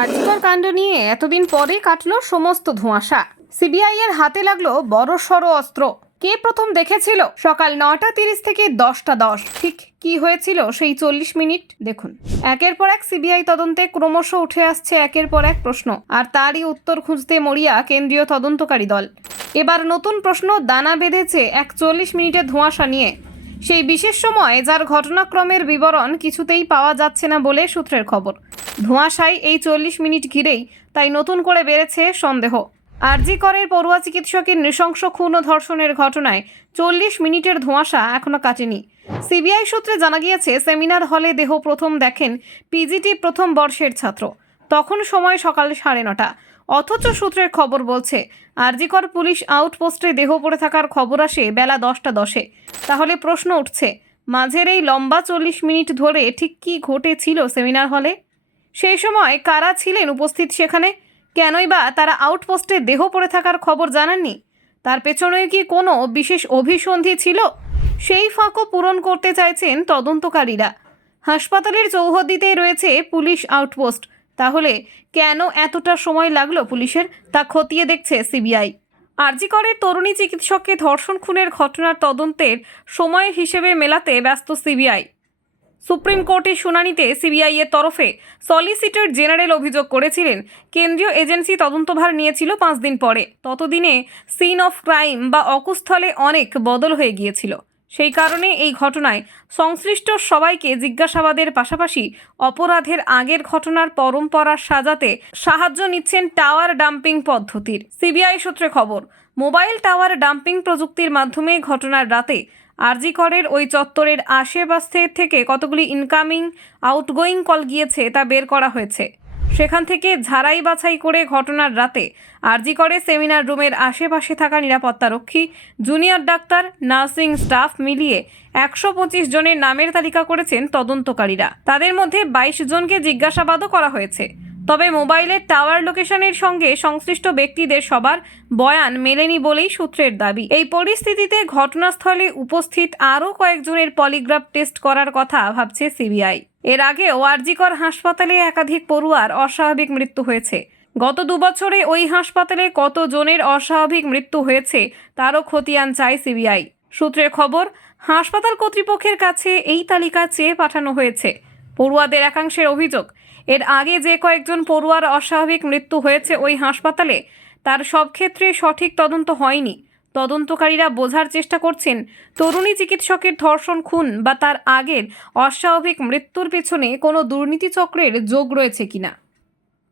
আরজিকর কাণ্ড নিয়ে এতদিন পরে কাটলো সমস্ত ধোঁয়াশা। সিবিআই এর হাতে লাগলো বড়সড় অস্ত্র। কে প্রথম দেখেছিল? সকাল 9:30 থেকে 10:10 ঠিক কি হয়েছিল সেই 40 মিনিট দেখুন। একের পর এক সিবিআই তদন্তে ক্রমশ উঠে আসছে একের পর এক প্রশ্ন, আর তারই উত্তর খুঁজতে মরিয়া কেন্দ্রীয় তদন্তকারী দল। এবার নতুন প্রশ্ন দানা বেঁধেছে 41 মিনিটের ধোঁয়াশা নিয়ে। সেই বিশেষ সময় যার ঘটনাক্রমের বিবরণ কিছুতেই পাওয়া যাচ্ছে না বলে সূত্রের খবর। ধোঁয়াশায় এই 40 মিনিট ঘিরেই তাই নতুন করে বেড়েছে সন্দেহ। আরজি করের পড়ুয়া চিকিৎসকের নৃশংস খুন ও ধর্ষণের ঘটনায় 40 মিনিটের ধোঁয়াশা এখনো কাটেনি। সিবিআই সূত্রে জানা গিয়েছে, সেমিনার হলে দেহ প্রথম দেখেন পিজিটি প্রথম বর্ষের ছাত্র। তখন সময় সকাল 9:30। অথচ সূত্রের খবর বলছে আরজিকর পুলিশ আউটপোস্টে দেহ পড়ে থাকার খবর আসে বেলা 10:10। তাহলে প্রশ্ন উঠছে, মাঝের এই লম্বা 40 মিনিট ধরে ঠিক কী ঘটেছিল সেমিনার হলে? সেই সময় কারা ছিলেন উপস্থিত সেখানে? কেনই বা তারা আউটপোস্টে দেহ পড়ে থাকার খবর জানাননি? তার পেছনে কি কোনো বিশেষ অভিসন্ধি ছিল? সেই ফাঁকও পূরণ করতে চাইছেন তদন্তকারীরা। হাসপাতালের চৌহদ্দিতেই রয়েছে পুলিশ আউটপোস্ট। তাহলে কেন এতটা সময় লাগলো পুলিশের, তা খতিয়ে দেখছে সিবিআই। আরজি করের তরুণী চিকিৎসককে ধর্ষণ খুনের ঘটনার তদন্তের সময় হিসেবে মেলাতে ব্যস্ত সিবিআই। সুপ্রিম কোর্টের শুনানিতে সিবিআই এর তরফে সলিসিটর জেনারেল অভিযোগ করেছিলেন, কেন্দ্রীয় এজেন্সি তদন্তভার নিয়েছিল 5 দিন পরে। ততদিনে সিন অফ ক্রাইম বা অকুস্থলে অনেক বদল হয়ে গিয়েছিল। সেই কারণে এই ঘটনায় সংশ্লিষ্ট সবাইকে জিজ্ঞাসাবাদের পাশাপাশি অপরাধের আগের ঘটনার পরম্পরা সাজাতে সাহায্য নিচ্ছেন টাওয়ার ডাম্পিং পদ্ধতির। সিবিআই সূত্রে খবর, মোবাইল টাওয়ার ডাম্পিং প্রযুক্তির মাধ্যমে ঘটনার রাতে আরজি করের ওই চত্বরের আশেপাশ থেকে কতগুলি ইনকামিং আউটগোয়িং কল গিয়েছে তা বের করা হয়েছে। সেখান থেকে ঝাড়াই বাছাই করে ঘটনার রাতে আরজি করে সেমিনার রুমের আশেপাশে থাকা নিরাপত্তারক্ষী, জুনিয়র ডাক্তার, নার্সিং স্টাফ মিলিয়ে 125 জনের নামের তালিকা করেছেন তদন্তকারীরা। তাদের মধ্যে 22 জনকে জিজ্ঞাসাবাদও করা হয়েছে। তবে মোবাইলের টাওয়ার লোকেশনের সঙ্গে সংশ্লিষ্ট ব্যক্তিদের সবার বয়ান মেলেনি বলেই সূত্রের দাবি। এই পরিস্থিতিতে ঘটনাস্থলে উপস্থিত আরও কয়েকজনের পলিগ্রাফ টেস্ট করার কথা ভাবছে সিবিআই। এর আগেও আরজিকর হাসপাতালে একাধিক পড়ুয়ার অস্বাভাবিক মৃত্যু হয়েছে। গত 2 বছরে ওই হাসপাতালে কত জনের অস্বাভাবিক মৃত্যু হয়েছে তারও খতিয়ান চায় সিবিআই। সূত্রের খবর, হাসপাতাল কর্তৃপক্ষের কাছে এই তালিকা চেয়ে পাঠানো হয়েছে। পড়ুয়াদের একাংশের অভিযোগ, এর আগে যে কয়েকজন পড়ুয়ার অস্বাভাবিক মৃত্যু হয়েছে ওই হাসপাতালে, তার সব ক্ষেত্রে সঠিক তদন্ত হয়নি। তদন্তকারীরা বোঝার চেষ্টা করছেন তরুণী চিকিৎসকের ধর্ষণ, খুন বা তার আগের অস্বাভাবিক মৃত্যুর পেছনে কোনো দুর্নীতি চক্রের যোগ রয়েছে কিনা।